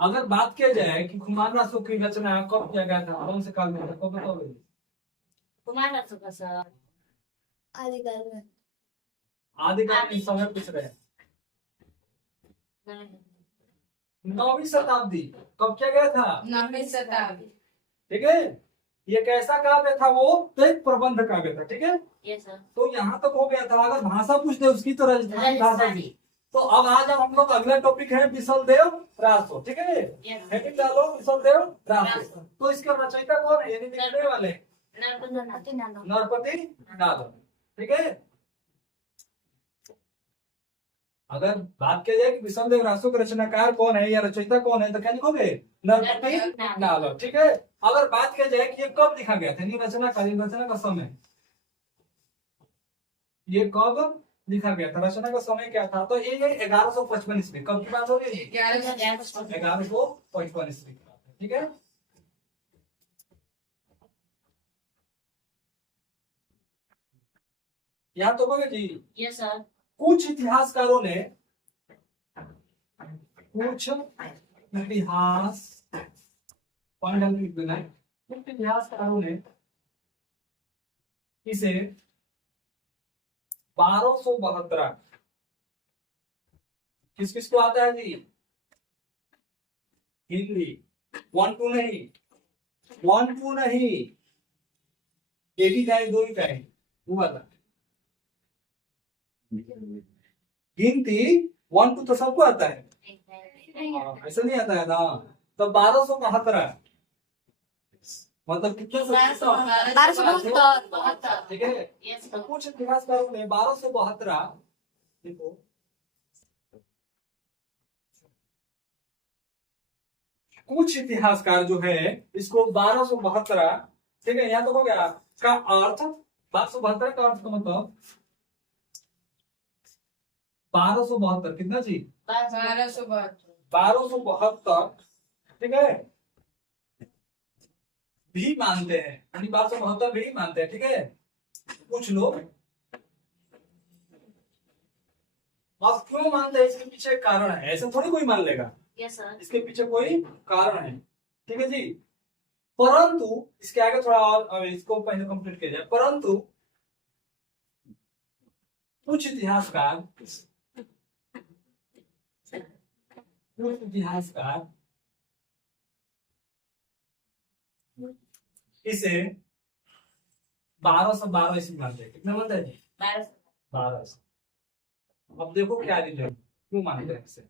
अगर बात किया जाए कि कुमार रासो की रचना कब किया गया था, कौन से काल में था, कब बताओगे? कुमार रासो का सर आदिकाल में। आदिकाल में, समय पूछ रहे हैं। 9वीं शताब्दी। कब किया गया था? 9वीं शताब्दी। ठीक है। ये कैसा काव्य था? वो तो एक प्रबंध काव्य था। ठीक है, यस सर। तो यहाँ तक हो गया था। अगर भाषा पूछते उसकी तो राजस्थानी भाषा थी। तो अब आज हम लोग अगला टॉपिक है विसल देव रासो। ठीक है, हेडिंग डालो विसल देव रासो। तो इसके रचयिता कौन है, यानी लिखने वाले? नरपति नादव। ठीक है, अगर बात किया जाए कि विसल देव रासो के रचनाकार कौन है या रचयिता कौन है, तो क्या लिखोगे? नरपति नादव। ठीक है, अगर बात किया जाए कि ये कब लिखा गया था, रचना का समय, ये कब लिखा गया था, रचना का समय क्या था, तो ये 1155 ईस्वी। कब की बात हो रही है? 1155 ईस्वी की बात है। ठीक है, यहाँ तो बोले जी। Yes sir. कुछ इतिहासकारों ने इसे 1272, किस किस को आता है जी? हिंदी 1 2 नहीं, 1 2 नहीं, एक ही का है, दो ही का है, वो वाला गिनती 1 2 तो सबको आता है। ऐसा नहीं आता है ना, तो 1272 मतलब कितना? 1272। ठीक है, तो कुछ इतिहासकारों ने 1272, देखो कुछ इतिहासकार जो है इसको 1272, ठीक है, यहाँ तो हो गया का अर्थ। 1272 का अर्थ का मतलब 1272 कितना जी? 1272। ठीक है, भी मानते हैं, यानी 1272 भी मानते हैं। ठीक है, कुछ लोग। अब क्यों मानते हैं, इसके पीछे एक कारण है, ऐसा थोड़ी कोई मान लेगा। Yes sir. इसके पीछे कोई कारण है। ठीक है जी, परंतु इसके आगे थोड़ा और इसको पहले कंप्लीट किया जाए। परंतु कुछ इतिहासकार इसे 1212 ईस्वी मानते हैं। कितना मानते हैं जी? 12। अब देखो क्या रीजन, क्यों मानते हैं इसे।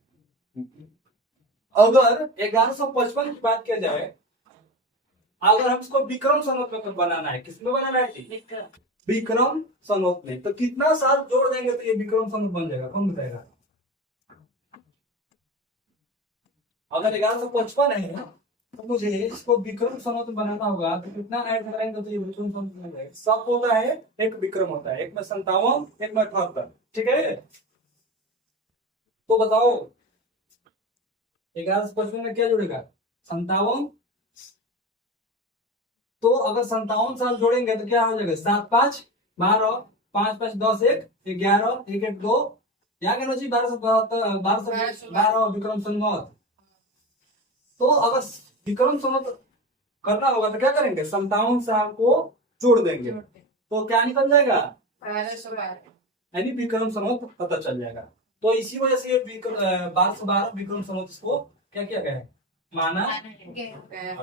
अगर 1155 की बात किया जाए, अगर हम इसको विक्रम संवत में बनाना है, किसमें बनाना है जी? विक्रम संवत में। तो कितना साल जोड़ देंगे तो ये विक्रम संवत बन जाएगा, कौन बताएगा? अगर 1155 है तो मुझे इसको विक्रम संवत बनाना होगा, तो कितना ऐड करेंगे तो ये विक्रम संवत बन जाएगा। सब होता है, एक विक्रम होता है, एक में 57, एक में 78। ठीक है, तो बताओ 1155 में क्या जुड़ेगा? 57। तो अगर 57 साल जोड़ेंगे तो क्या हो जाएगा? 7 5 12, 5 5 10, 1 11, 1 1 2, क्या कहना चाहिए? 1212 विक्रम संवत। तो अगर विक्रम संवत करना होगा तो क्या करेंगे? 57 साल को जोड़ देंगे, तो क्या निकल जाएगा? 1212। यानी विक्रम संवत पता चल जाएगा। तो इसी वजह से ये 1212 विक्रम संवत इसको क्या किया गया है, माना।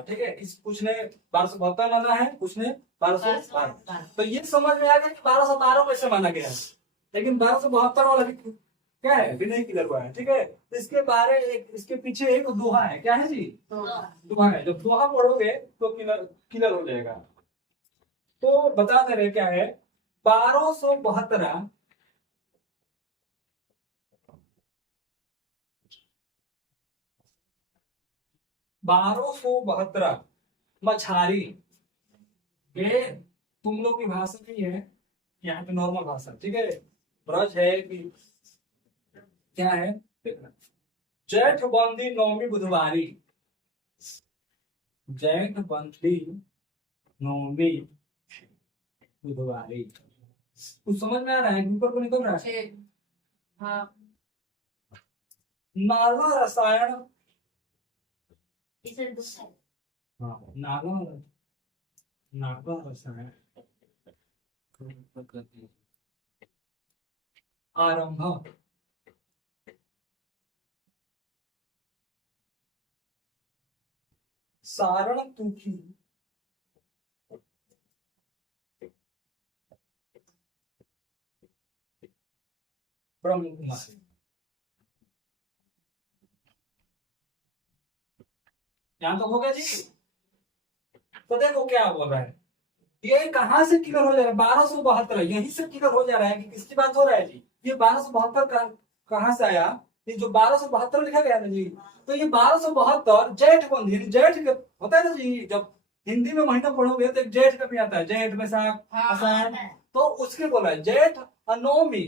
ठीक है, इस कुछ ने 1272 माना है, कुछ ने 1212। तो ये समझ में आ गया कि 1212 कैसे माना गया है, लेकिन 1272 वाला भी क्या है, भी नहीं क्लियर हुआ है। ठीक है, तो इसके बारे इसके पीछे एक दोहा है। क्या है जी? दोहा है। जब दोहा पढ़ोगे तो क्लियर हो जाएगा। तो बता दे रहे क्या है, 1272 1272 मछारी। ये तुम लोग की भाषा नहीं है, यहाँ पे नॉर्मल भाषा। ठीक है, ब्रज है कि क्या है? जेठ बंदी नौमी बुधवारी, जेठ बंदी नौमी बुधवारी। कुछ समझ में आ रहा है? ऊपर को निकल रहा है। हाँ। नाला रसायन इसे दूसरा हाँ नागा नागा रसायन आरंभ सारण तुकी ब्रह्म कुमारी। यहाँ तो हो गया जी। तो देखो क्या बोल रहा है, ये कहां से क्लियर हो जा रहा है, 1272 यहीं से क्लियर हो जा रहा है कि किसकी बात हो रहा है जी। ये 1272 कहां से आया, ये जो 1272 लिखा गया ना जी, तो ये 1272 जेठ बंधी जेठ के होता है ना जी। जब हिंदी में महीना पढ़ोगे तो एक जेठ का भी आता है, जेठ बैसाख आषाढ़, तो उसके बोला है जेठ और नौमी।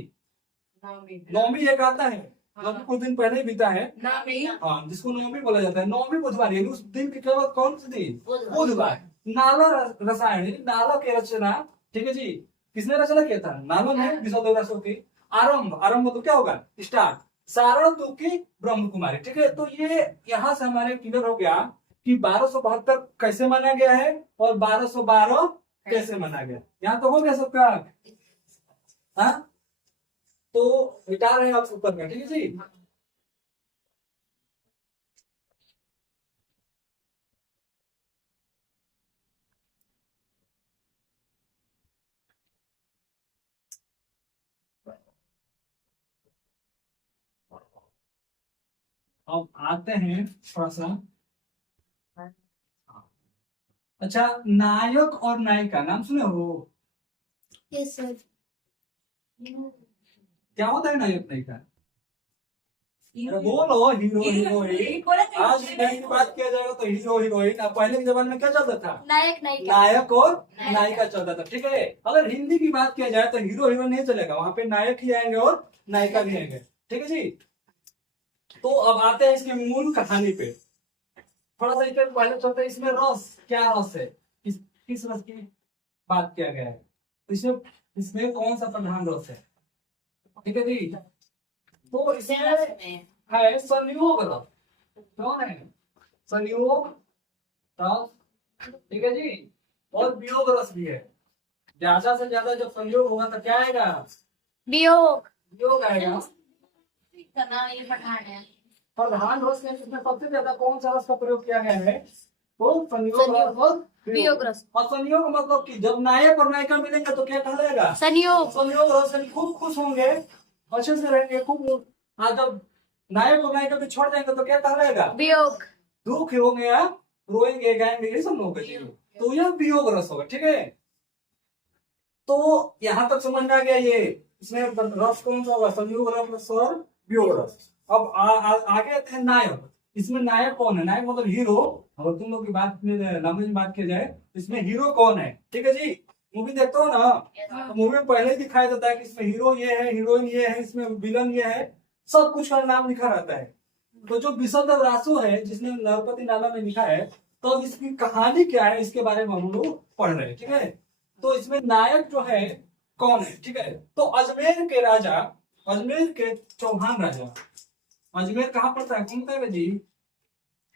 नौमी एक आता है जो कि कुछ दिन पहले ही बीता है, हाँ, जिसको नौमी बोला जाता है। नौमी बुधवार यानी उस दिन की केवल कौन सी दिन, बुधवार। नाला रसायन नाला की रचना, ठीक है जी, किसने रचना किया था, नाला ने विश्वदेव की। आरंभ आरंभ मतलब क्या होगा, स्टार्ट। सारण तुकी ब्रह्म कुमारी, ठीक है। तो ये यहाँ से हमारे क्लियर हो गया कि 1272 कैसे माना गया है और 1212 कैसे माना गया। यहाँ तो हो गया सबका, हाँ। तो मिटा रहे हैं आप ऊपर में, ठीक है जी। अब आते हैं थोड़ा सा, अच्छा, नायक और नायिका नाम सुने हो, यस सर। क्या होता है नायक नायिका, अरे बोलो। हीरो हीरोइन, आज की टाइम की बात किया जाएगा तो हीरो हीरोइन। अब पहले के जमाने में क्या चलता था, नायक नायिका। नायक और नायिका चलता था, ठीक है। अगर हिंदी की बात किया जाए तो हीरो हीरोइन नहीं चलेगा, वहां पे नायक ही आएंगे और नायिका भी आएंगे, ठीक है जी। तो अब आते हैं इसकी मूल कहानी पे, थोड़ा सा इसमें पहले चलते हैं। इसमें रस, क्या रस है, किस रस की बात किया गया है, तो इसमें इसमें कौन सा प्रधान रस है, ठीक है जी। तो इसमें है संयोग रस, कौन है, संयोग रस, ठीक है जी। और वियोग रस भी है। ज्यादा से ज्यादा जब संयोग होगा तो क्या आएगा, वियोग। वियोग आएगा। करना ये पठान है प्रधान रस में इसमें सबसे ज्यादा कौन सा रस का प्रयोग किया गया है, तो संयोग रस और वियोग रस। और संयोग मतलब कि जब नायक और नायिका मिलेंगे तो क्या कहलाएगा, संयोग। संयोग रस में खूब खुश होंगे, अच्छे से रहेंगे खूब। हाँ, जब नायक और नायिका भी छोड़ जाएंगे तो क्या कहलाएगा, वियोग। दुख होंगे या रोएंगे गाएंगे, ये सब होगा जी। तो यह वियोग रस होगा, ठीक है। तो यहाँ तक समझ में आ गया ये, इसमें रस कौन सा होगा, संयोग रस और वियोग रस। अब आगे आते हैं नायक। इसमें नायक कौन है, नायक मतलब हीरो। अगर तुम लोग की बात में लैंग्वेज में बात की जाए तो इसमें हीरो कौन है, ठीक है जी। मूवी देखते हो ना, तो मूवी में पहले ही दिखाया जाता है कि इसमें हीरो ये है, हीरोइन ये है, इसमें विलन ये है, सब कुछ का नाम लिखा रहता है। तो जो विश्वदेव रासु है जिसने नरपति नाला में लिखा है, तो इसकी कहानी क्या है इसके बारे में हम लोग पढ़ रहे हैं, ठीक है। तो इसमें नायक जो है कौन है, ठीक है। तो अजमेर के राजा, अजमेर के चौहान राजा, अजमेर कहाँ पड़ता है, कौन बताएगा जी,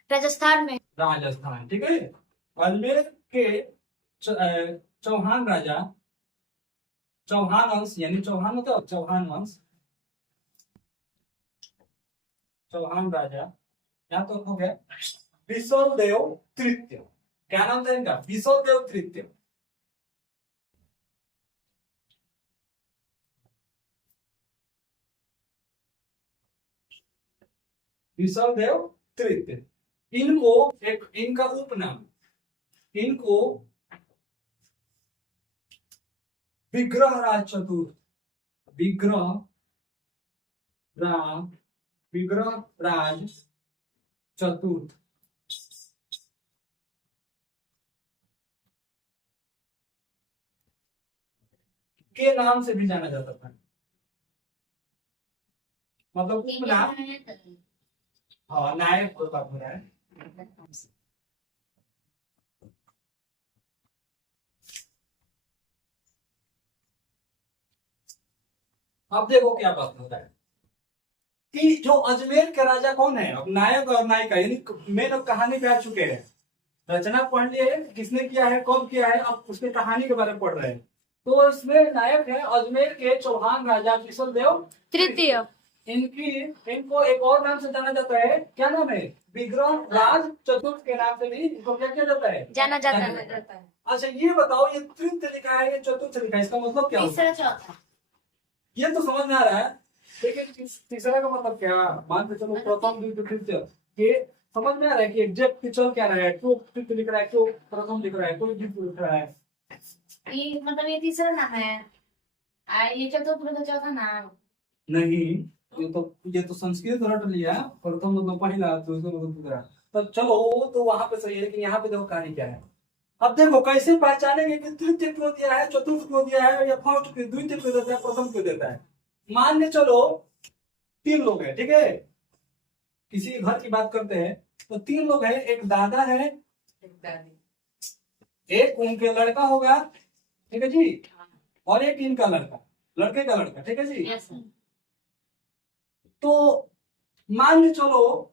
राजस्थान में। राजस्थान, ठीक है। अजमेर के चौहान राजा, चौहान वंश यानी चौहान मतलब चौहान वंश, चौहान राजा, यहाँ तो हो गया विश्वदेव तृतीय। क्या नाम था इनका, विश्वदेव तृतीय। विश्वदेव तृतीय, इनको एक इनका उपनाम, इनको विग्रह राज चतुर्थ, विग्रह राज, विग्रह राज चतुर्थ के नाम से भी जाना जाता था, मतलब उपनाम। हाँ, नायक को बात हो रहा है। अब देखो क्या बात होता है, कि जो अजमेर के राजा कौन है, अब नायक और नायिका यानी मेन अब कहानी पे आ चुके हैं। रचना पढ़ लिए, किसने किया है, कब किया है, अब उसकी कहानी के बारे में पढ़ रहे हैं। तो इसमें नायक है अजमेर के चौहान राजा बिसल देव तृतीय। इनको एक और नाम से जाना जाता है, क्या नाम है, विक्रम राज चतुर्थ के नाम से भी इनको क्या किया जाता है, जाना जाता जाना है। जाता है। अच्छा ये बताओ, ये तृतीय लिखा है, ये चतुर्थ लिखा है, इसका मतलब क्या होगा? तीसरा चौथा ये तो समझ में आ रहा है, लेकिन तीसरा का मतलब क्या, मान के चलो प्रथम द्वितीय तृतीय, ये समझ में आ रहा है कि एग्जैक्ट चल क्या रहा है, क्यों तृतीय लिख रहा है, क्यों प्रथम लिख रहा है, क्यों द्वितीय लिख रहा है। ये मतलब ये तीसरा नाम है, ये चतुर्थ का चौथा नाम नहीं, ये तो संस्कृत रट लिया, प्रथम मतलब पहला, दूसरा मतलब दूसरा। तो चलो तो वहां पे सही है, लेकिन यहाँ पे देखो कहानी क्या है। अब देखो कैसे पहचानेंगे कि तृतीय क्यों दिया है, चतुर्थ क्यों दिया है, या फर्स्ट क्यों, द्वितीय क्यों देता है, प्रथम क्यों देता है। मान के चलो 3 लोग हैं, ठीक है, किसी के घर की बात करते हैं, तो 3 लोग हैं, एक दादा है, एक उनके लड़का होगा, ठीक है जी, और एक इनका लड़का, लड़के का लड़का, ठीक है जी। Yes sir. तो मान के चलो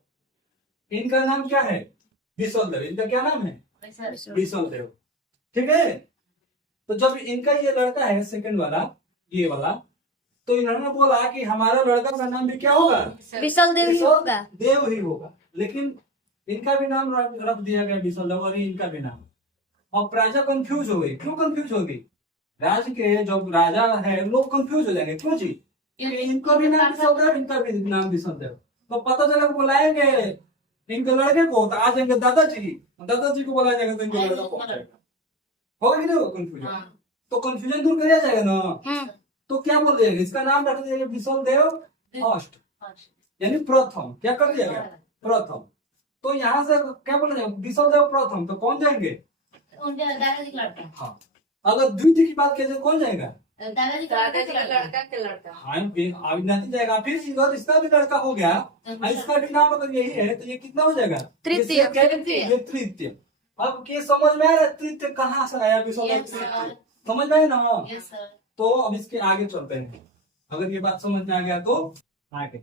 इनका नाम क्या है, बिसल देव, इनका क्या नाम है, बिसल देव, ठीक है। तो जब इनका ये लड़का है सेकंड वाला, ये वाला, तो इन्होंने बोला कि हमारा लड़का का नाम भी क्या होगा, बिसल देव ही होगा। देव ही होगा, लेकिन इनका भी नाम रख दिया गया बिसल देव, और इनका भी नाम। और प्रजा कंफ्यूज हो गई, क्यों कंफ्यूज होगी, राज्य के जो राजा है लोग कंफ्यूज हो जाएंगे, क्यों जी, कि इनको भी नाम बिसल देव, इनका भी नाम बिसल देव। तो पता चला बुलाएंगे इनके लड़के को, तो आ जाएंगे दादाजी, दादाजी को बुलाया जाएगा तो इनके लड़का पहुंच जाएगा, होगा कि नहीं होगा कंफ्यूजन। तो कंफ्यूजन दूर किया जाएगा ना, तो क्या बोल देंगे, इसका नाम रख दिया बिसल देव फर्स्ट, यानी प्रथम, क्या कर दिया गया, प्रथम। तो यहाँ से क्या बोला जाएगा, बिसल देव प्रथम, तो कौन जाएंगे, उनके दादाजी का लड़का। हाँ। अगर द्वितीय की बात किया जाए कौन जाएगा, दादाजी का लड़का। हाँ अविनाशी जाएगा, फिर इधर इसका भी लड़का हो गया, और इसका भी नाम अगर यही है, तो ये कितना हो जाएगा, तृतीय। ये तृतीय। अब के समझ में आ रहा है तृतीय कहाँ से आया, बिसल देव तृतीय, समझ में आया ना। Yes sir. तो अब इसके आगे चलते हैं, अगर ये बात समझ में आ गया तो आगे।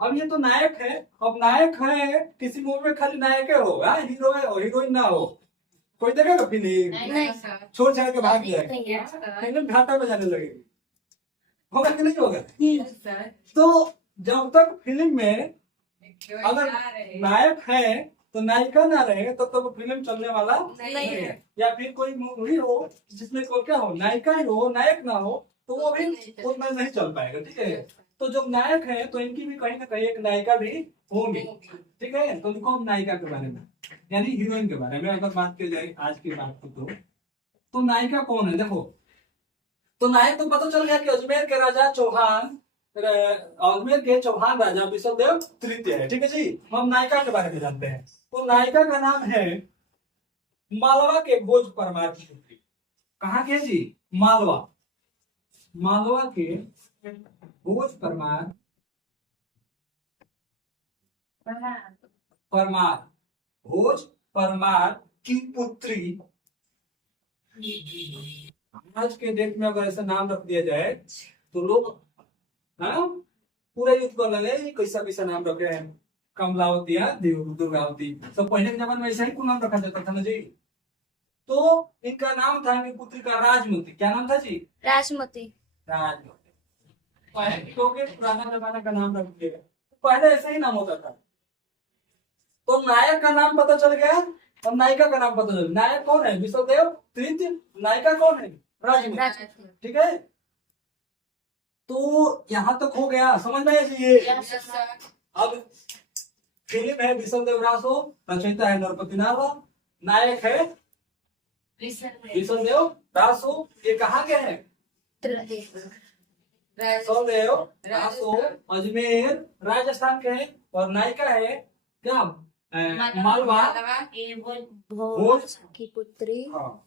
अब ये तो नायक है, अब नायक है, किसी मूवी में खाली नायक हो, हीरो है और हीरोइन ना हो, कोई देखेगा फिल्म, नहीं सर। छोड़ छाड़ के भाग जाएगा, फिल्म घाटा में जाने लगेगी, होगा कि नहीं होगा। तो जब तक फिल्म में अगर नायक है तो नायिका ना रहे, तब तक फिल्म चलने वाला नहीं है। या फिर कोई मूवी हो जिसमें कोई क्या हो, नायिका ही हो, नायक ना हो, तो वो भी उतना नहीं चल पाएगा, ठीक है। तो जो नायक है तो इनकी भी कहीं ना कहीं एक नायिका भी होंगी, ठीक है। तो देखो हम नायिका के बारे में, यानी हीरोइन के बारे में अगर बात की जाए आज की बात को, तो नायिका कौन है, देखो। तो नायक तो पता चल गया कि अजमेर के राजा चौहान, अजमेर के चौहान राजा बिसल देव तृतीय है, ठीक है जी। हम नायिका के बारे में जानते हैं, तो नायिका का नाम है मालवा के भोज परमार की पुत्री। कहाँ के जी, मालवा, मालवा के भोज परमार, परमार, भोज परमार की पुत्री। आज के डेट में अगर ऐसा नाम रख दिया जाए तो लोग पूरा युद्ध कर लगे, कैसा कैसा नाम रखे हैं, कमलावती या दुर्गावती, सब पहले के जमाने में ऐसा ही नाम रखा जाता था ना जी। तो इनका नाम था, इनकी पुत्री का राजमती, क्या नाम था जी, राजमती। राजमती। पहले तो के पुराना जमाना का नाम रख दिया, पहले ऐसा ही नाम होता था। तो नायक का नाम पता चल गया, अब नायिका का नाम पता चल, नायक कौन है, बिसल देव तृतीय, नायिका कौन है, राजमती, ठीक है। तो यहाँ तक हो गया, समझ में आया। अब फिल्म है बिसल देव रासो, रचयिता है नरपति नारवा, नायक है बिसल देव रासो। ये कहाँ के हैं, बिसल देव रासो अजमेर राजस्थान के हैं, और नायिका है क्या, मालवा भोज की पुत्री, हाँ,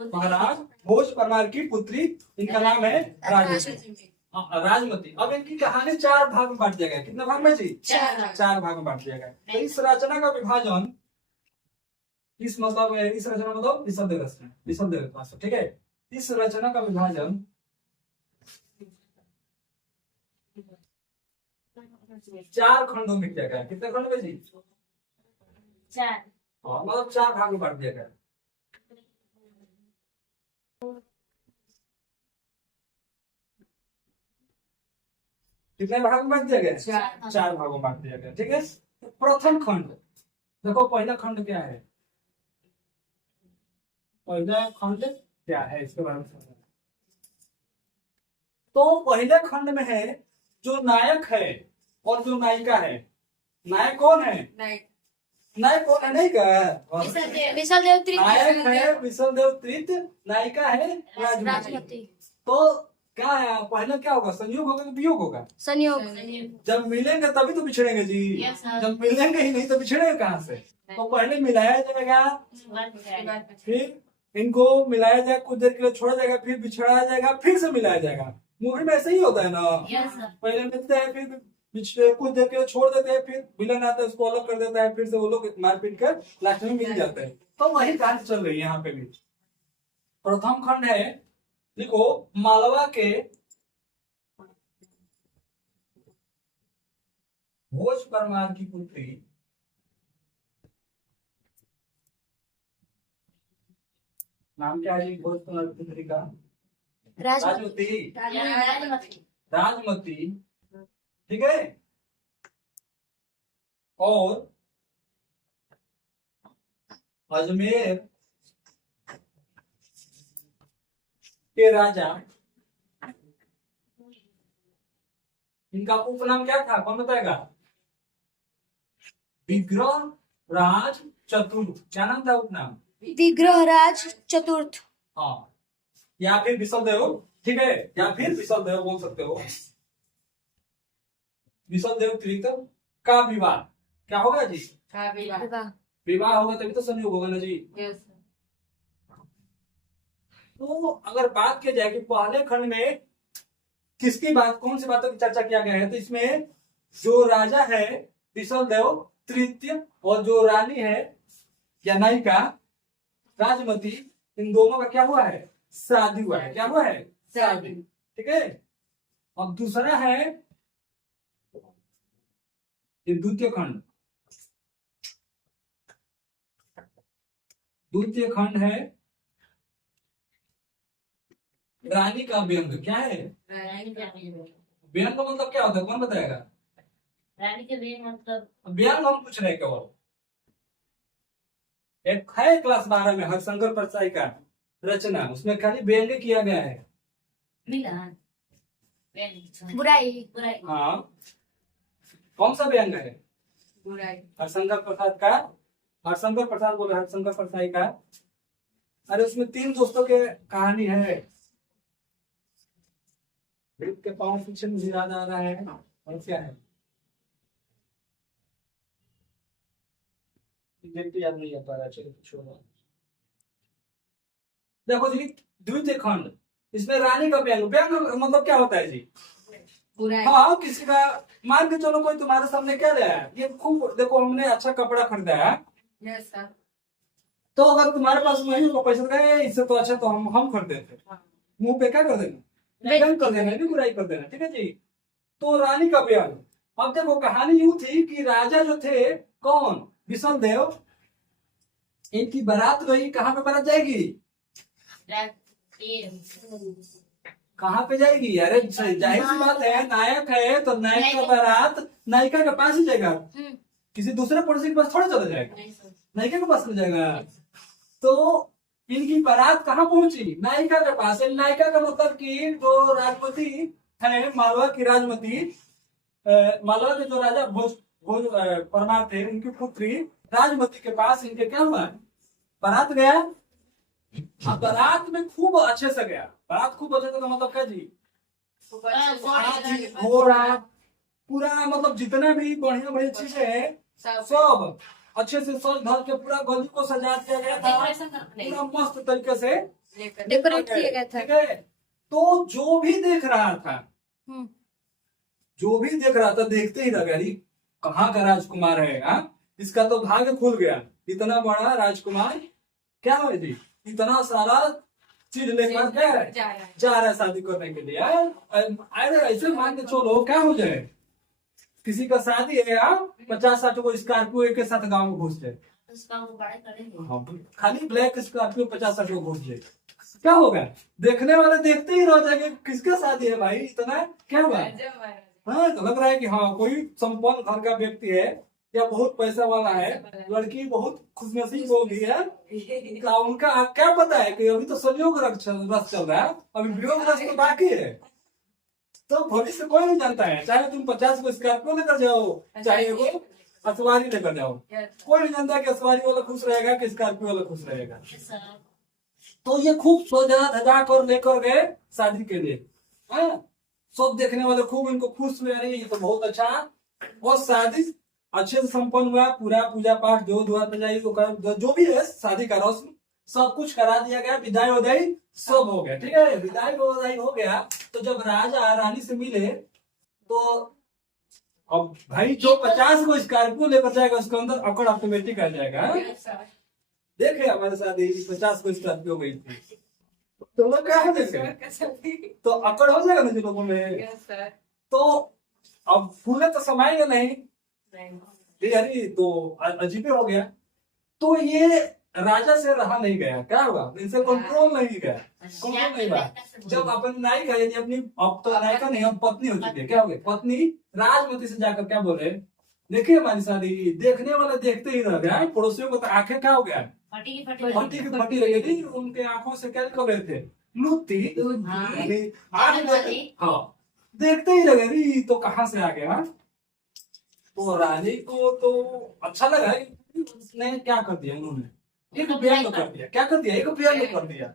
महाराज भोज परमार की पुत्री, इनका नाम है राजमती। राजमती। अब इनकी कहानी 4 भाग में बांट दिया गया, कितने भाग में जी, 4 भाग में बांट दिया गया। तो इस रचना का विभाजन, इस रचना मतलब बिसल देव रचना, ठीक है। इस रचना का विभाजन 4 खंडों में किया गया। कितने खंड में जी? 4। हाँ, मतलब 4 भाग में बांट दिया गया। कितने भाग में बांट दिया गया? 4 भागों में बांट दिया गया। ठीक है। प्रथम खंड देखो, पहला खंड क्या है? पहला खंड क्या है इसके बारे में समझना। तो पहले खंड में है जो नायक है और जो नायिका है। नायक कौन है? नायक कौन है? नायिका है। विशाल देव तृतीय नायक है विशल देव तृतीय, नायिका है राजमती। राजमती। तो क्या है, पहले क्या होगा? संयोग होगा कि वियोग होगा? संयोग। जब मिलेंगे तभी तो बिछड़ेंगे जी। Yes, sir. जब मिलेंगे ही नहीं तो बिछड़ेंगे कहाँ से? तो पहले मिलाया जाएगा, फिर इनको मिलाया जाएगा, कुछ देर के लिए छोड़ा जाएगा, फिर बिछड़ाया जाएगा, फिर से मिलाया जाएगा। मूवी में ऐसे ही होता है ना। पहले मिलते हैं, फिर कुछ देर के लिए छोड़ देते हैं, फिर विलन आता है उसको अलग कर देता है, फिर से वो लोग मारपीट कर लास्ट में मिल जाते हैं। तो वही कहानी चल रही है यहाँ पे भी। प्रथम खंड है, देखो, मालवा के भोज परमार की पुत्री नाम क्या है जी? भोज परमार की पुत्री का? राजमती। राजमती, ठीक है। और अजमेर के राजा, इनका उपनाम क्या था? कौन बताएगा? विग्रह राज चतुर्थ। क्या नाम था उपनाम? विग्रहराज चतुर्थ। हाँ, या फिर विशल देव, ठीक है, या फिर विशल देव बोल सकते हो। विशल देव तृतीय का विवाह क्या होगा जी? विवाह। विवाह होगा तभी तो संयोग होगा ना जी। तो अगर बात की जाए कि पहले खंड में किसकी बात, कौन सी बातों की चर्चा किया गया है, तो इसमें जो राजा है विशल देव तृतीय और जो रानी है या नायिका राजमती, इन दोनों का क्या हुआ है? शादी हुआ है। क्या हुआ है? शादी। ठीक है। और दूसरा है ये द्वितीय खंड। द्वितीय खंड है रानी का व्यंग। क्या है व्यंग का मतलब? क्या होता है, कौन बताएगा? रानी के व्यंग मतलब व्यंग हम पूछ रहे हैं केवल। एक है क्लास 12 में हरशंकर परसाई का रचना, उसमें खाली व्यंग किया गया है। मिलान, बुराई। हाँ, कौन सा व्यंग है? हरशंकर प्रसाद का। हरशंकर प्रसाद बोले, हरशंकर परसाई का। अरे उसमें 3 दोस्तों के कहानी है। के पाँव पीछे मुझे याद आ रहा है, और क्या है याद नहीं आ पा रहा। चलो छोड़ो। देखो जी, द्वितीय खंड, इसमें रानी का व्यंग। व्यंग मतलब क्या होता है जी? हाँ, किसी का मान के चलो कोई तुम्हारे सामने क्या ले आया, ये खूब देखो हमने अच्छा कपड़ा खरीदा है, तो अगर तुम्हारे पास नहीं होगा पैसा, तो इससे तो अच्छा तो हम खरीदे थे, मुंह पे क्या कर देना? व्यंग कर देना, भी बुराई कर देना। ठीक है जी। तो रानी का व्यंग। अब देखो कहानी यूं थी कि राजा जो थे, कौन? विशल देव, इनकी बारात गई। कहाँ पे बारात जाएगी? कहाँ पे जाएगी? अरे जाहिर सी बात है, नायक है तो नायक का बारात नायिका के पास ही जाएगा, किसी दूसरे पड़ोसी के पास थोड़ा चला जाएगा, नायिका के पास में जाएगा। तो इनकी बारात कहाँ पहुंची? नायिका के पास। नायिका का मतलब कि जो राजमती है, मालवा की राजमती, मालवा के जो राजा भोज परमार थे, उनकी पुत्री राजमती के पास इनके क्या हुआ? बारात गया। अब बारात में खूब अच्छे से गया। बारात खूब अच्छे से का मतलब क्या जी? घोड़ा पूरा, मतलब जितने भी बढ़िया बढ़िया चीजें हैं सब अच्छे से सज धज के पूरा गली को सजा दिया गया था, पूरा मस्त तरीके से डेकोरेट किया गया था। ठीक है। तो जो भी देख रहा था, जो भी देख रहा था, देखते ही लगा अरे कहाँ का राजकुमार है, हाँ? इसका तो भाग्य खुल गया, इतना बड़ा राजकुमार क्या है जी, इतना सारा चीज लेकर जा रहा है शादी करने के लिए। अरे ऐसे मान के चलो क्या हो जाए, किसी का शादी है, 50-60 को स्कॉर्पियो एक के साथ गांव में घुस जाए। उसका वो बड़ा करेंगे। हाँ, खाली ब्लैक स्कॉर्पियो 50-60 को घुस जाए, क्या होगा? देखने वाले देखते ही रह जाएंगे, किसका शादी है भाई, इतना क्या हुआ? हाँ, तो लग रहा है कि हाँ कोई संपन्न घर का व्यक्ति है या बहुत पैसा वाला है, लड़की बहुत खुशनसीब होगी है, क्या उनका क्या पता है कि अभी तो संयोग रस चल रहा है, अभी वियोग रस तो बाकी है। तो भविष्य कोई नहीं जानता है, चाहे तुम 50 को स्कॉर्पियो लेकर जाओ, चाहे वो असवारी लेकर जाओ, कोई नहीं जानता कि असवारी वाला खुश रहेगा कि स्कॉर्पियो वाला खुश रहेगा। तो ये खूब सजा धजा कर लेकर गए शादी के लिए, हाँ? सब देखने वाले खूब इनको खुश हुए, अरे ये तो बहुत अच्छा। और शादी अच्छे से संपन्न हुआ, पूरा पूजा पाठ जो दुआ सजाई जो भी है शादी का रस्म सब कुछ करा दिया गया, विदाई उदाई सब हो गया, ठीक है। विदाई उदाई हो गया तो जब राजा रानी से मिले तो अब भाई जो 50 को स्कॉर्पियो लेकर जाएगा उसके अंदर अकड़ ऑटोमेटिक आ जाएगा, हाँ? देखे हमारे साथ 50 को स्कॉर्पियो गई थी तो लोग क्या है देखे तो अकड़ हो जाएगा ना जो लोगों में। तो अब फूले तो समाएंगे नहीं, अरे तो अजीब हो गया। तो ये राजा से रहा नहीं गया, क्या होगा, इनसे कंट्रोल नहीं गया, कंट्रोल नहीं हुआ। जब अपन नायिका यानी अपनी, अब तो नायिका नहीं अब पत्नी हो चुकी है, क्या हो गई पत्नी, राजमती से जाकर क्या बोले, देखिए हमारी शादी, देखने वाले देखते ही रह गया, पड़ोसियों को तो आंखें क्या हो गया, फटी की फटी रही थी, उनके आंखों से क्या निकल रहे थे, लूटी हाँ, देखते ही लगे री तो कहाँ से आ गया। तो रानी को तो अच्छा लगा, उसने क्या कर दिया, उन्होंने एक व्यंग कर दिया, क्या कर दिया, एक व्यंग कर दिया,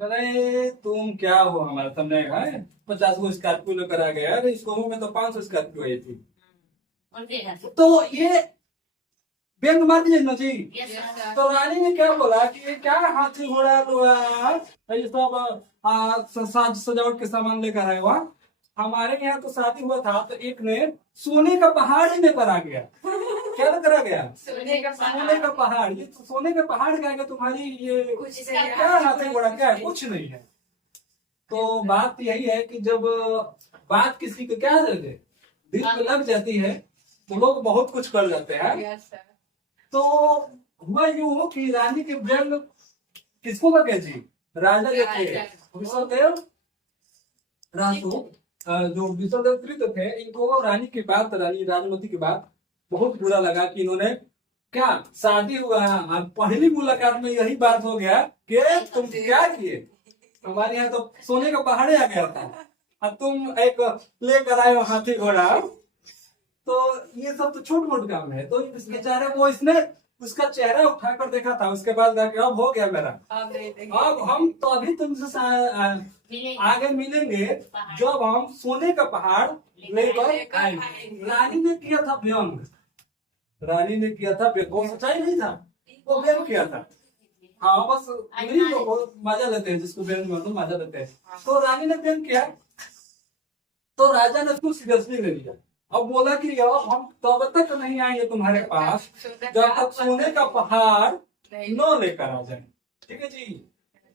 अरे तुम क्या हो हमारा समझेगा, 50 को स्कॉर्पियो लेकर आ गया, अरे इसको में तो 500 स्कॉर्पियो आई थी। तो ये व्यंग मार दिए ना जी। तो रानी ने क्या बोला कि ये क्या हाथी घोड़ा ये सब साज सजावट के सामान लेकर आए हुआ, हमारे यहाँ तो शादी हुआ था तो एक ने सोने का पहाड़ ही लेकर आ गया। क्या लेकर आ गया, सोने का पहाड़। ये तो सोने का पहाड़ क्या है, तुम्हारी ये क्या हाथी घोड़ा क्या है, कुछ नहीं है। तो बात यही है कि जब बात किसी को क्या दिल पे लग जाती है तो लोग बहुत कुछ कर जाते हैं। तो हुआ यूं कि रानी के व्यंग किसको लगे जी, राजा जो थे विश्वदेव रासो, जो विश्वदेव तृतीय थे, इनको रानी की बात, रानी राजमती की बात बहुत बुरा लगा कि इन्होंने क्या शादी हुआ, पहली मुलाकात में यही बात हो गया कि तुम क्या किए, हमारे यहाँ तो सोने का पहाड़ आ गया था और तुम एक लेकर आए हो हाथी घोड़ा। तो ये सब तो छोट मोट काम है। तो इस बेचारे को इसने उसका चेहरा उठाकर देखा था, उसके बाद अब हो गया मेरा, अब हम तो अभी तुमसे आगे मिलेंगे जब हम सोने का पहाड़ लेकर आएंगे। रानी ने किया था व्यंग, रानी ने किया था व्यंग, वो सच्चाई नहीं था, वो व्यंग किया था। हाँ बस अंग्रेजी लोग मजा लेते हैं, जिसको व्यंग में तो मजा लेते हैं। तो रानी ने व्यंग किया तो राजा ने उसको सीरियसली ले लिया। अब बोला कि अब हम तब तक नहीं आएंगे तुम्हारे पास जब तक सोने का पहाड़ न लेकर आ जाए, ठीक है जी।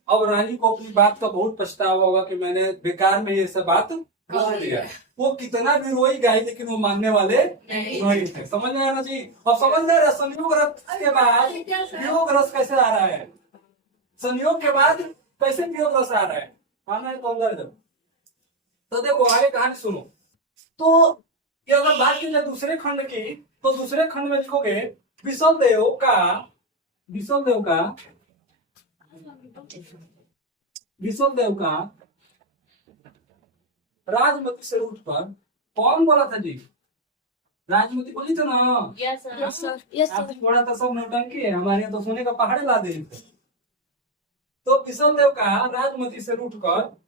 अब रानी को अपनी बात का बहुत पछतावा होगा कि मैंने बेकार में ये सब बात बोल दिया। वो कितना भी रोई गाई लेकिन वो मानने वाले नहीं थे, समझ में आया ना जी। अब समझ रहे संयोग रस के बाद वियोग रस कैसे आ रहा है, संयोग के बाद कैसे वियोग रस आ रहा है, आना है तो अंदर जब। तो देखो आगे कहानी सुनो। तो ये अगर बात की जाए दूसरे खंड की, तो दूसरे खंड में लिखोगे विशलदेव का राजमती से उठकर कौन बोला था जी, राजमती बोली थी ना, हाथी घोड़ा तो सब नौटंकी है, हमारे यहाँ तो सोने का पहाड़ ला दे थे। तो विशलदेव का राजमती से उठकर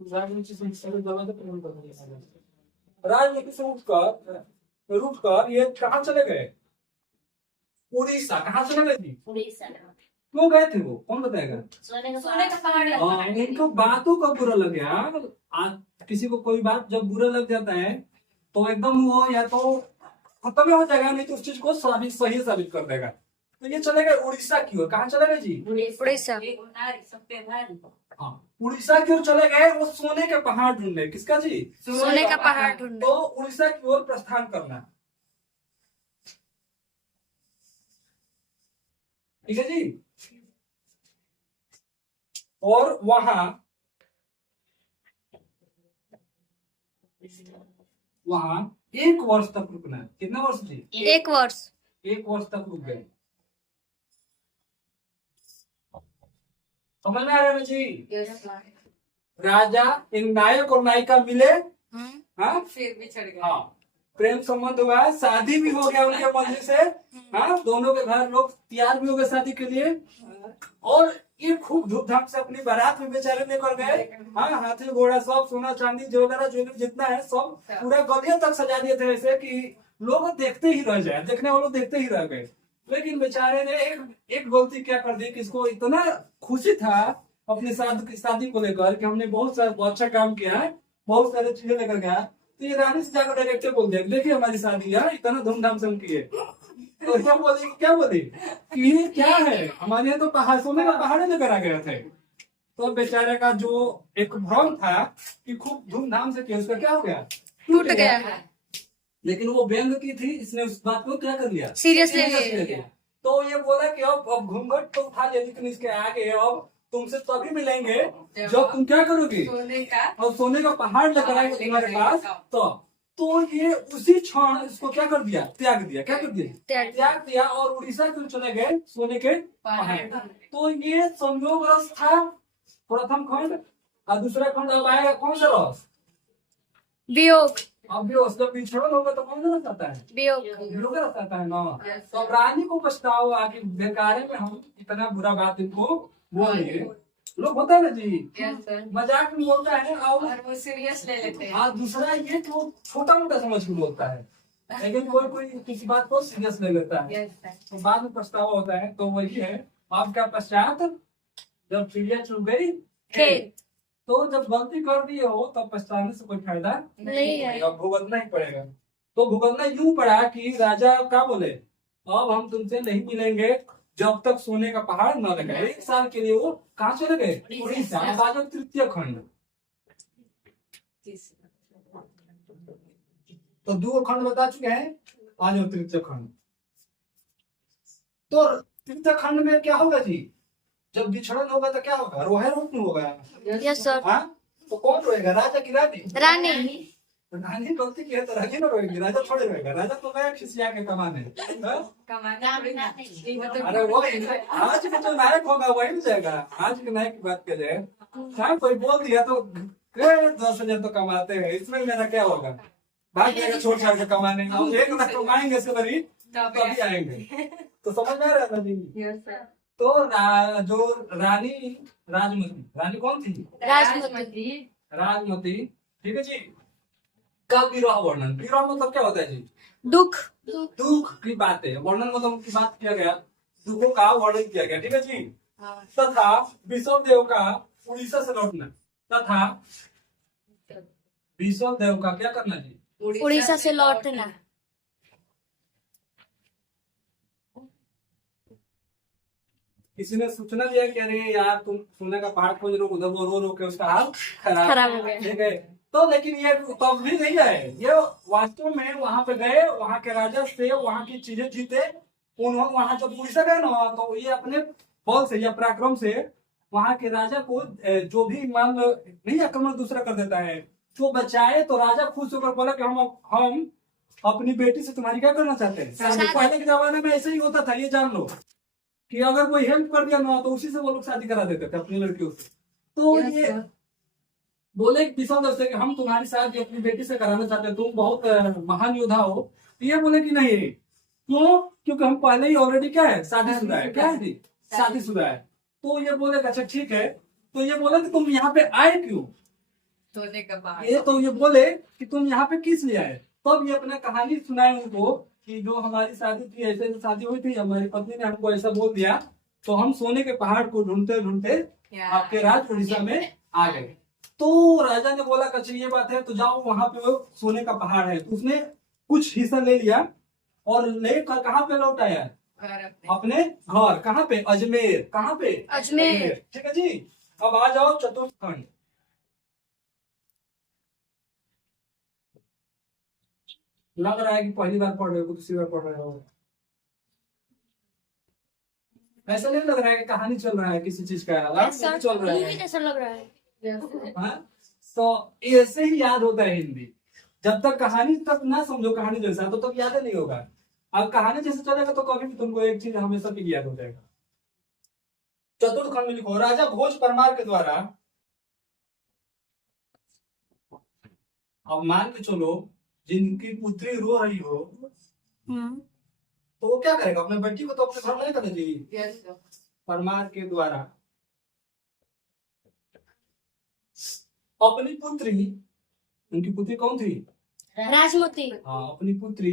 राजमती से उठकर ये कहाँ चले गए, उड़ीसा। कहाँ चले गए जी, क्यों गए थे वो, कौन बताएगा। सोने का पहाड़। इनको बातों का बुरा लग गया। किसी को कोई बात जब बुरा लग जाता है तो एकदम वो या तो खत्म हो जाएगा, नहीं तो उस चीज को सही साबित कर देगा। तो ये चले गए उड़ीसा की ओर। कहाँ चले गए जी? उड़ीसा। हाँ, उड़ीसा की ओर चले गए वो सोने के पहाड़ ढूंढने। किसका जी? सोने का पहाड़ ढूंढने। तो उड़ीसा की ओर प्रस्थान करना। ठीक है जी। और वहां एक वर्ष तक रुकना है। कितना वर्ष जी? 1 वर्ष। 1 वर्ष तक रुक गए। समझ में आ रहा है ना जी? राजा एक नायक और नायिका मिले। हाँ, फिर बिछड़ गए। हाँ, प्रेम संबंध हुआ, शादी भी हो गया उनके मर्जी से। हाँ, दोनों के घर लोग तैयार भी हो गए शादी के लिए। और ये खूब धूमधाम से अपनी बारात में बेचारे लेकर गए। हाँ, हाथी घोड़ा सब, सोना चांदी ज्वेलरी जितना है सब पूरा गलियों तक सजा दिए थे, ऐसे कि लोग देखते ही रह जाए, देखने वालों देखते ही रह गए। लेकिन बेचारे ने एक गलती क्या कर दी कि इसको इतना खुशी था अपनी शादी को लेकर कि हमने बहुत सारा अच्छा काम किया है, बहुत सारे चीजें लेकर गया। तो ये रानी से जाकर डायरेक्टर बोल दिया, देखिए हमारी शादी यार इतना धूमधाम से हम किए। तो क्या बोली कि ये क्या है, हमारे यहाँ तो पहाड़, सोने का पहाड़ लेकर आ गए थे। तो बेचारे का जो एक भ्रम था कि खूब धूमधाम से किया, उसका क्या हो गया? टूट गया। लेकिन वो व्यंग की थी, इसने उस बात को क्या कर लिया? सीरियस ले लिया। तो ये बोला कि अब घूंघट तो उठा लिया, लेकिन इसके आगे अब तुमसे तभी मिलेंगे जब तुम क्या करोगे? सोने का और सोने का पहाड़ लेकर आएंगे तुम्हारे पास। तो ये उसी क्षण इसको क्या कर दिया? त्याग दिया। क्या कर दिया? त्याग दिया और उड़ीसा को चले गए सोने के पहाड़। तो ये संयोग रस था प्रथम खंड। और दूसरा खंड अब आएगा कौन सा रस? वियोग। अब जब बिछड़न होगा तो कौन सा रस आता है? वियोग। वियोग रस आता है ना। तो अब रानी को पछताओ आगे बेकारे में हम इतना बुरा बात इनको बोलिए। लोग होता है ना जी, मजाक में बोलता है और वो सीरियस ले लेते हैं। हाँ, दूसरा ये कि वो छोटा मोटा समझ के बोलता है, लेकिन कोई किसी बात को सीरियस ले लेता है, तो बाद में पछतावा होता है। तो वही है, आपका पश्चात जब चिड़िया चुग गई खेत। तो जब गलती कर दिए हो तब पछताने से कोई फायदा नहीं है। अब भुगतना ही पड़ेगा। तो भुगतना यूं पड़ा कि राजा क्या बोले, अब हम तुमसे नहीं मिलेंगे जब तक सोने का पहाड़ न लगे। 1 साल के लिए वो कहाँ चले गए? उड़ीसा। आज तृतीय खंड। तो 2 खंड बता चुके हैं, आज तृतीय खंड। तो तृतीय खंड में क्या होगा जी? जब बिछड़न होगा तो क्या होगा? रोहे रूप में होगा। Yes sir. हाँ, तो कौन रोएगा? राजा की रानी? रानी। रानी गलती की है तो रानी ना रोएगी, राजा थोड़े रोएगा। राजा तो गया खिसिया के कमाने। हाँ? अरे वो आज के जो नायक होगा वही मिल जाएगा। आज के नायक की बात कर जाए, हाँ, कोई बोल दिया तो 10,000 तो कमाते हैं, इसमें मेरा क्या होगा? भाग जाएगा छोड़ छाड़ के कमाने। हम 1 लाख कमाएंगे सैलरी तभी आएंगे। तो समझ में आ रहा है ना जी? तो जो रानी कौन थी? राजमती। ठीक है जी। का विरह वर्णन। विरह मतलब क्या होता है जी? दुख। दुख की बातें वर्णन मतलब की बात किया गया, दुखों का वर्णन किया गया। ठीक है जी। तथा विषम देव का उड़ीसा से लौटना। तथा विषम देव का क्या करना जी? उड़ीसा से लौटना। किसी ने सूचना दिया कि अरे यार तुम सोने का पहाड़ खोज रो, उधर वो रो के उसका हाल खराब हो गया। ठीक है। तो लेकिन ये तब भी नहीं है, ये वास्तव में वहां पे गए, वहां के राजा से वहां की चीजें जीते। उन्होंने वहां जब उड़ीसा गए ना, तो ये अपने बल से या पराक्रम से वहां के राजा को जो भी मान लो नहीं आक्रमण दूसरा कर देता है तो बचाए। तो राजा खुश होकर बोला कि हम अपनी बेटी से तुम्हारी क्या करना चाहते हैं? पहले के जमाने में ऐसे ही होता था, ये जान लो कि अगर कोई हेल्प कर दिया ना तो उसी से वो लोग शादी करा देते थे अपनी लड़कियों से। तो ये बोले विषम से कि हम तुम्हारी शादी अपनी बेटी से कराना चाहते हैं, तुम बहुत महान योद्धा हो। तो ये बोले कि नहीं, क्यों? क्योंकि हम पहले ही ऑलरेडी क्या है, शादीशुदा है। क्या है जी? शादीशुदा है। तो ये बोले अच्छा ठीक है। तो ये बोले कि तुम यहाँ पे आए क्यों? सोने का पहाड़। ये तो ये बोले कि तुम यहाँ पे किस लिए आए। तब ये अपना कहानी सुनाए उनको कि जो हमारी शादी थी, ऐसे शादी हुई थी, हमारी पत्नी ने हमको ऐसा बोल दिया, तो हम सोने के पहाड़ को ढूंढते ढूंढते आपके राज उड़ीसा में आ गए। तो राजा ने बोला अच्छा ये बात है, तो जाओ वहां पे वो सोने का पहाड़ है। उसने कुछ हिस्सा ले लिया और लेकर कहाँ पे लौट आया? घर अपने अपने घर। कहाँ पे? अजमेर। कहाँ पे? अजमेर। ठीक है जी। अब आ जाओ चतुर्थ खंड। लग रहा है कि पहली बार पढ़ रहे हो, दूसरी बार पढ़ रहे हो। ऐसा नहीं लग रहा है कि कहानी चल रहा है किसी चीज का, ऐसा नहीं चल रहा मूवी है। जैसा लग रहा है। हाँ? तो ऐसे ही याद होता है हिंदी। जब तक कहानी तक ना समझो कहानी जैसा, तो तब याद नहीं होगा। अब कहानी जैसे चलेगा तो कभी भी तुमको एक चीज हमेशा के लिए याद हो जाएगा। चतुर्थ खंड में लिखो, राजा भोज परमार के द्वारा। अब मान के चलो जिनकी पुत्री रो रही हो, हम्म। तो वो क्या करेगा? अपने बेटी को तो अपने घर नहीं करना चाहिए। यस सर परमार के द्वारा अपनी पुत्री, उनकी पुत्री कौन थी? राजमती। हाँ, अपनी पुत्री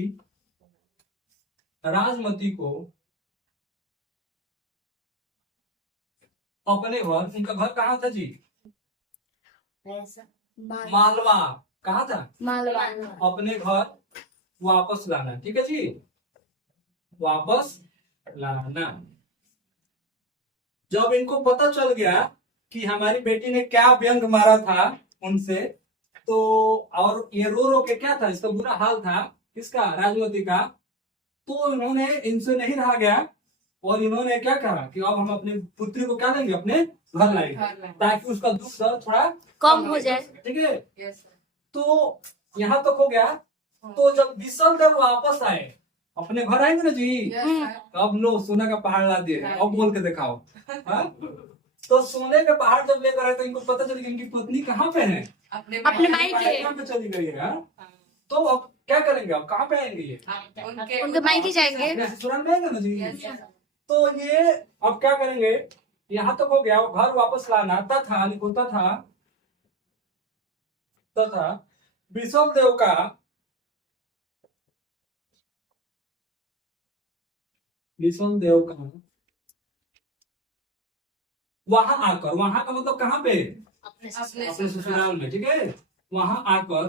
राजमती को अपने घर, उनका घर कहाँ था जी? मालवा। कहाँ था? मालवा। अपने घर वापस लाना। ठीक है जी, वापस लाना। जब इनको पता चल गया कि हमारी बेटी ने क्या व्यंग मारा था उनसे, तो और ये रो रो के क्या था, इसका बुरा हाल था किसका? राजमती का। तो इन्होंने इनसे नहीं रहा गया और इन्होंने क्या कहा कि अब हम अपनी पुत्री को क्या देंगे? अपने घर लाएंगे, घर लाएंगे। ताकि उसका दुख दर्द थोड़ा कम हो जाए। ठीक है। यस सर तो यहाँ तक हो गया। तो जब विसल देव वापस आए, अपने घर आएंगे ना जी, यस सर अब लो सोने का पहाड़ ला दिए, अब बोल के दिखाओ। हाँ? तो सोने का पहाड़ जब लेकर आए तो इनको पता चल गया इनकी पत्नी कहाँ पे है? अपने अपने मायके। कहाँ पे चली गई है। हाँ? हाँ। तो अब क्या करेंगे? अब कहाँ पे आएंगे ये? उनके मायके जाएंगे। अपने ससुराल में आएंगे ना जी। यस सर तो ये अब क्या करेंगे? यहाँ तक हो गया, घर वापस लाना था, होता था विषम देव का वहां आकर, वहां का मतलब कहाँ पे? अपने अपने ससुराल में। ठीक है, वहां आकर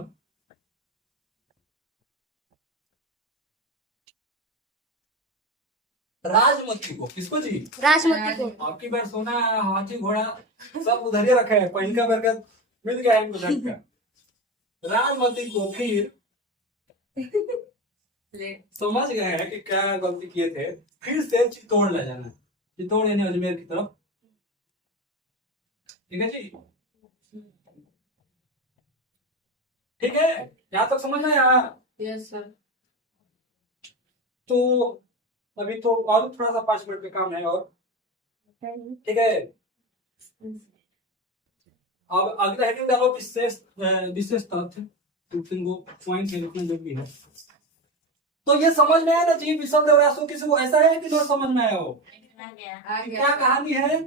राजमती को, किसको जी? राजमती को। आपकी बार सोना हाथी घोड़ा सब उधर ही रखा है, पहल का बरकत मिल गया है इनको झटका। राजमती को फिर ले समझ गए हैं कि क्या गलती किए थे, फिर से चित्तौड़ ले जाना। चित्तौड़ यानी अजमेर की तरफ। ठीक है जी, ठीक है, यहाँ तक समझना है। यहाँ यस सर तो अभी तो और थोड़ा सा 5 मिनट का काम है और, ठीक है। अब अगला हेडिंग डालो विशेष तथ्य। 2-3 पॉइंट है लिखना जरूरी है। तो ये समझ में आया ना जी, विषम देवरासु किसी को ऐसा है कि नहीं समझ में आया हो आ कि गया क्या कहानी है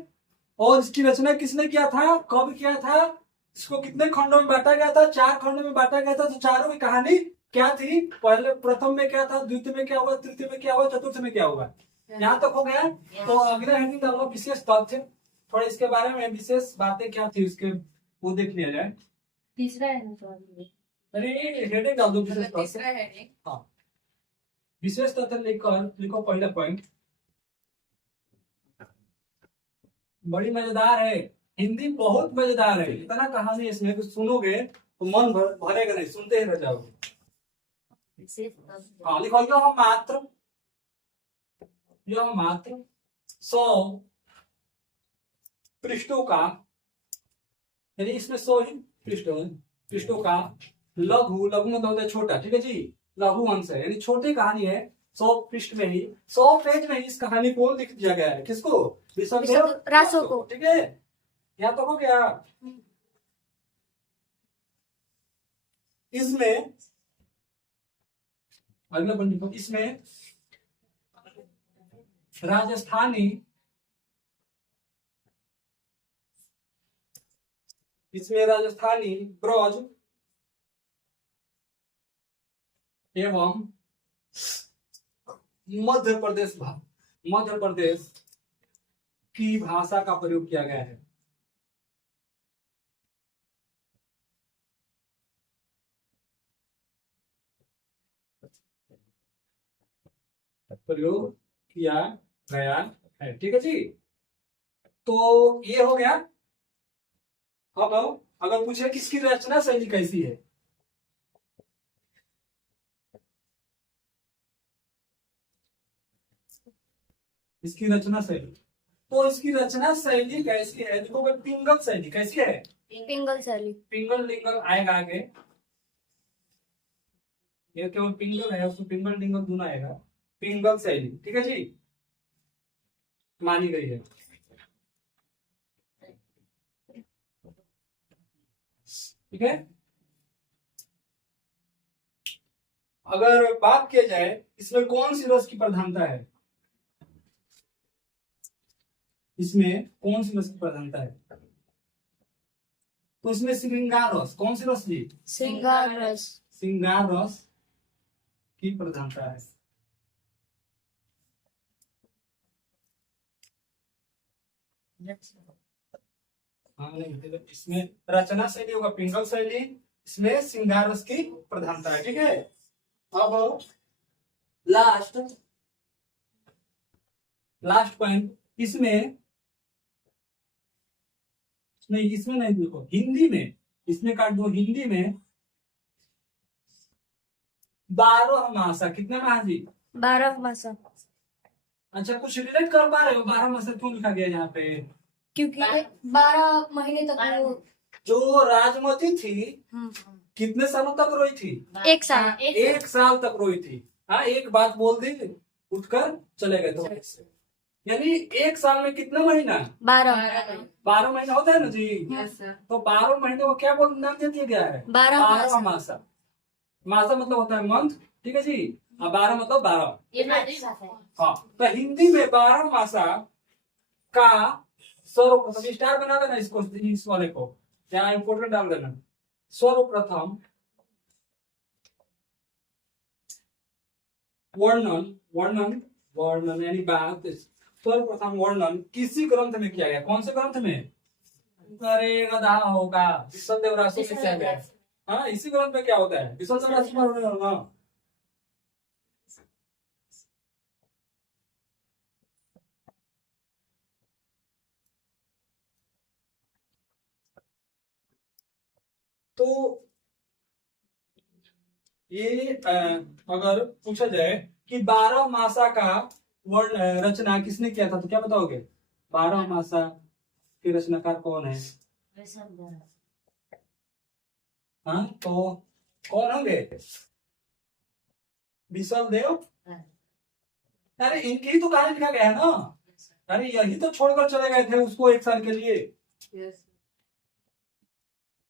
और इसकी रचना किसने किया था, कब किया था, इसको कितने खंडों में बांटा गया था? 4 खंडों में बांटा गया था। तो चारों की कहानी क्या थी? पहले प्रथम में क्या था, द्वितीय में क्या हुआ, तृतीय में क्या हुआ, चतुर्थ में क्या हुआ। यहाँ तक हो गया। तो अगला हेडिंग डालो विशेष तथ्य। थोड़ा इसके बारे में विशेष बातें क्या थी उसके वो देख लिया जाए। तीसरा है ना? अरे हेडिंग डाल दो विशेष तथ्य। तीसरा हेडिंग हाँ, विशेष तथ्य लिखकर लिखो पहला पॉइंट। बड़ी मजेदार है, हिंदी बहुत मजेदार है। इतना कहानी इसमें कुछ सुनोगे तो मन भरेगा नहीं, सुनते ही रह जाओगे। हाँ लिखो, यह मात्र 100 पृष्ठों का, यानी इसमें 100 ही पृष्ठों का लघु मतलब होता है छोटा। ठीक है जी, लघु अंश है, यानी छोटी कहानी है। 100 पृष्ठ में ही, 100 पेज में ही इस कहानी को लिख दिया गया है। किसको? विषम रासो को। ठीक है, यहाँ तो हो गया। इसमें अगला पॉइंट, इसमें राजस्थानी ब्रज एवं मध्य प्रदेश की भाषा का प्रयोग किया गया है। प्रयोग किया गया है। ठीक है जी। तो ये हो गया। अब अगर पूछे किसकी रचना शैली कैसी है, इसकी रचना शैली, तो इसकी रचना शैली कैसी है, देखो भाई, पिंगल शैली कैसी है, पिंगल शैली। पिंगल लिंगल आएगा आगे, ये केवल पिंगल है, उसको पिंगल लिंगल दोनों आएगा। पिंगल शैली, ठीक है जी, मानी गई है। ठीक है। अगर बात किया जाए इसमें कौन सी रस की प्रधानता है, इसमें कौन सी रस की प्रधानता है, तो इसमें श्रृंगार रस, कौन सी रस जी, श्रृंगार रस। श्रृंगार रस की प्रधानता है। हाँ नहीं, इसमें रचना शैली होगा पिंगल शैली, इसमें श्रृंगार रस की प्रधानता है। ठीक है। अब लास्ट पॉइंट, इसमें नहीं, इसमें नहीं, देखो हिंदी में, इसमें काट दो, हिंदी में 12 मासा, कितने माह जी, 12 मासा। अच्छा कुछ रिलेट कर पा रहे हो, 12 मासा क्यों लिखा गया यहाँ पे, क्योंकि 12 महीने तक वो जो राजमती थी हम्म, कितने सालों तक रोई थी, 1 साल। 1 साल तक रोई थी। हाँ, एक बात बोल दी उठकर चले गए, तो यानी 1 साल में कितना महीना, 12 महीना होता है ना जी। Yes sir. तो 12 महीने को क्या बोल नाम दे दिया गया है, 12 मासा। मासा मतलब होता है मंथ, ठीक है जी, और 12 मतलब 12। ये मैट्रिक्स है। हाँ, तो हिंदी में 12 मासा का सर्वप्रथम, स्टार बना देना इसको, इस वाले को यहाँ इंपोर्टेंट डाल देना, सर्वप्रथम वर्णन, वर्णन वर्णन यानी बात, सर्वप्रथम वर्णन किसी ग्रंथ में किया गया, कौन से ग्रंथ में, अरे गधा होगा, विशल देवरासु में किया गया। हाँ, इसी ग्रंथ में क्या होता है, विशल देवरासु में होगा। तो ये अगर पूछा जाए कि 12 मासा का वर्ण रचना किसने किया था, तो क्या बताओगे, 12 मासा के रचनाकार कौन है। हाँ, तो कौन होंगे, विशल देव। अरे इनकी ही तो कहानी लिखा गया है ना, अरे यही तो छोड़कर चले गए थे उसको 1 साल के लिए। यस।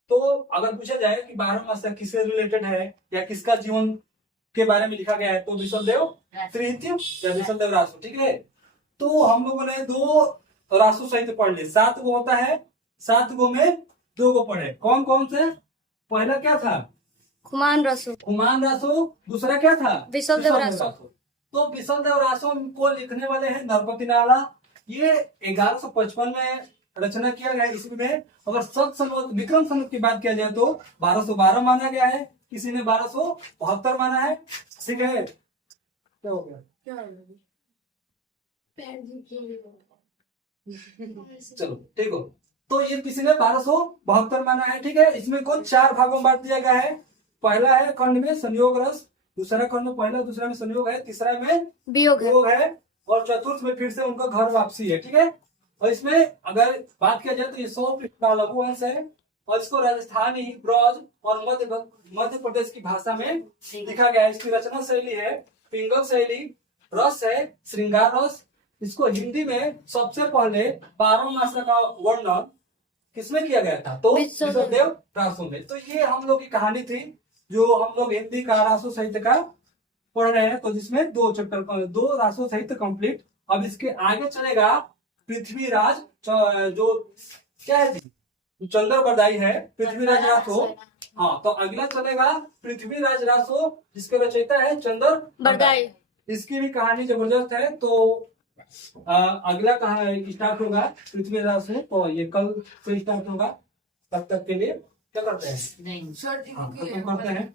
तो अगर पूछा जाए कि 12 मासा किससे रिलेटेड है या किसका जीवन के बारे में लिखा गया है, तो विशल देव तृतीय या विशल देव रासु। ठीक है। तो हम लोगों ने 2 रासु साहित्य पढ़ लिए, 7 गो होता है, 7 गो में 2 गो पढ़े, कौन कौन से, पहला क्या था, कुमान रसो। कुमान रासु, दूसरा क्या था, विशल देव रासु। तो विशल देव रासु को लिखने वाले हैं नरपति नाला। ये 1155 में रचना किया गया ईस्वी में। अगर सत संवत विक्रम संवत की बात किया जाए तो 1212 माना गया है, किसी ने 1272 माना है। ठीक है, क्या हो गया, चलो ठीक हो। तो ये किसी ने 1272 माना है। ठीक है, इसमें कुल 4 भागों में बांट दिया गया है। पहला है खंड में संयोग रस, दूसरा खंड में पहला, दूसरा में संयोग है, तीसरा में वियोग है, और चतुर्थ में फिर से उनका घर वापसी है। ठीक है, और इसमें अगर बात किया जाए तो ये 100 पृष्ठ का लघु अंश है, और इसको राजस्थानी, ब्रज और मध्य प्रदेश की भाषा में लिखा गया है। इसकी रचना शैली है पिंगल शैली, रस है श्रृंगार रस। इसको हिंदी में सबसे पहले 12 मासा का वर्णन किसमें किया गया था, तो विशल देव रासु में। तो ये हम लोग की कहानी थी जो हम लोग हिंदी का रासु साहित्य का पढ़ रहे हैं, तो जिसमें 2 चैप्टर, 2 रासु साहित्य कंप्लीट। अब इसके आगे चलेगा पृथ्वीराज, जो क्या है जी, चंद्र बरदाई है पृथ्वीराज रासो। हाँ, तो अगला चलेगा पृथ्वीराज रासो, जिसके रचयिता है चंद्र बरदाई। इसकी भी कहानी जबरदस्त है। तो अगला कहानी स्टार्ट होगा पृथ्वीराज रासो, तो ये कल से स्टार्ट होगा। तब तक के लिए क्या करते हैं, सर ठीक हाँ, है। खत्म करते हैं।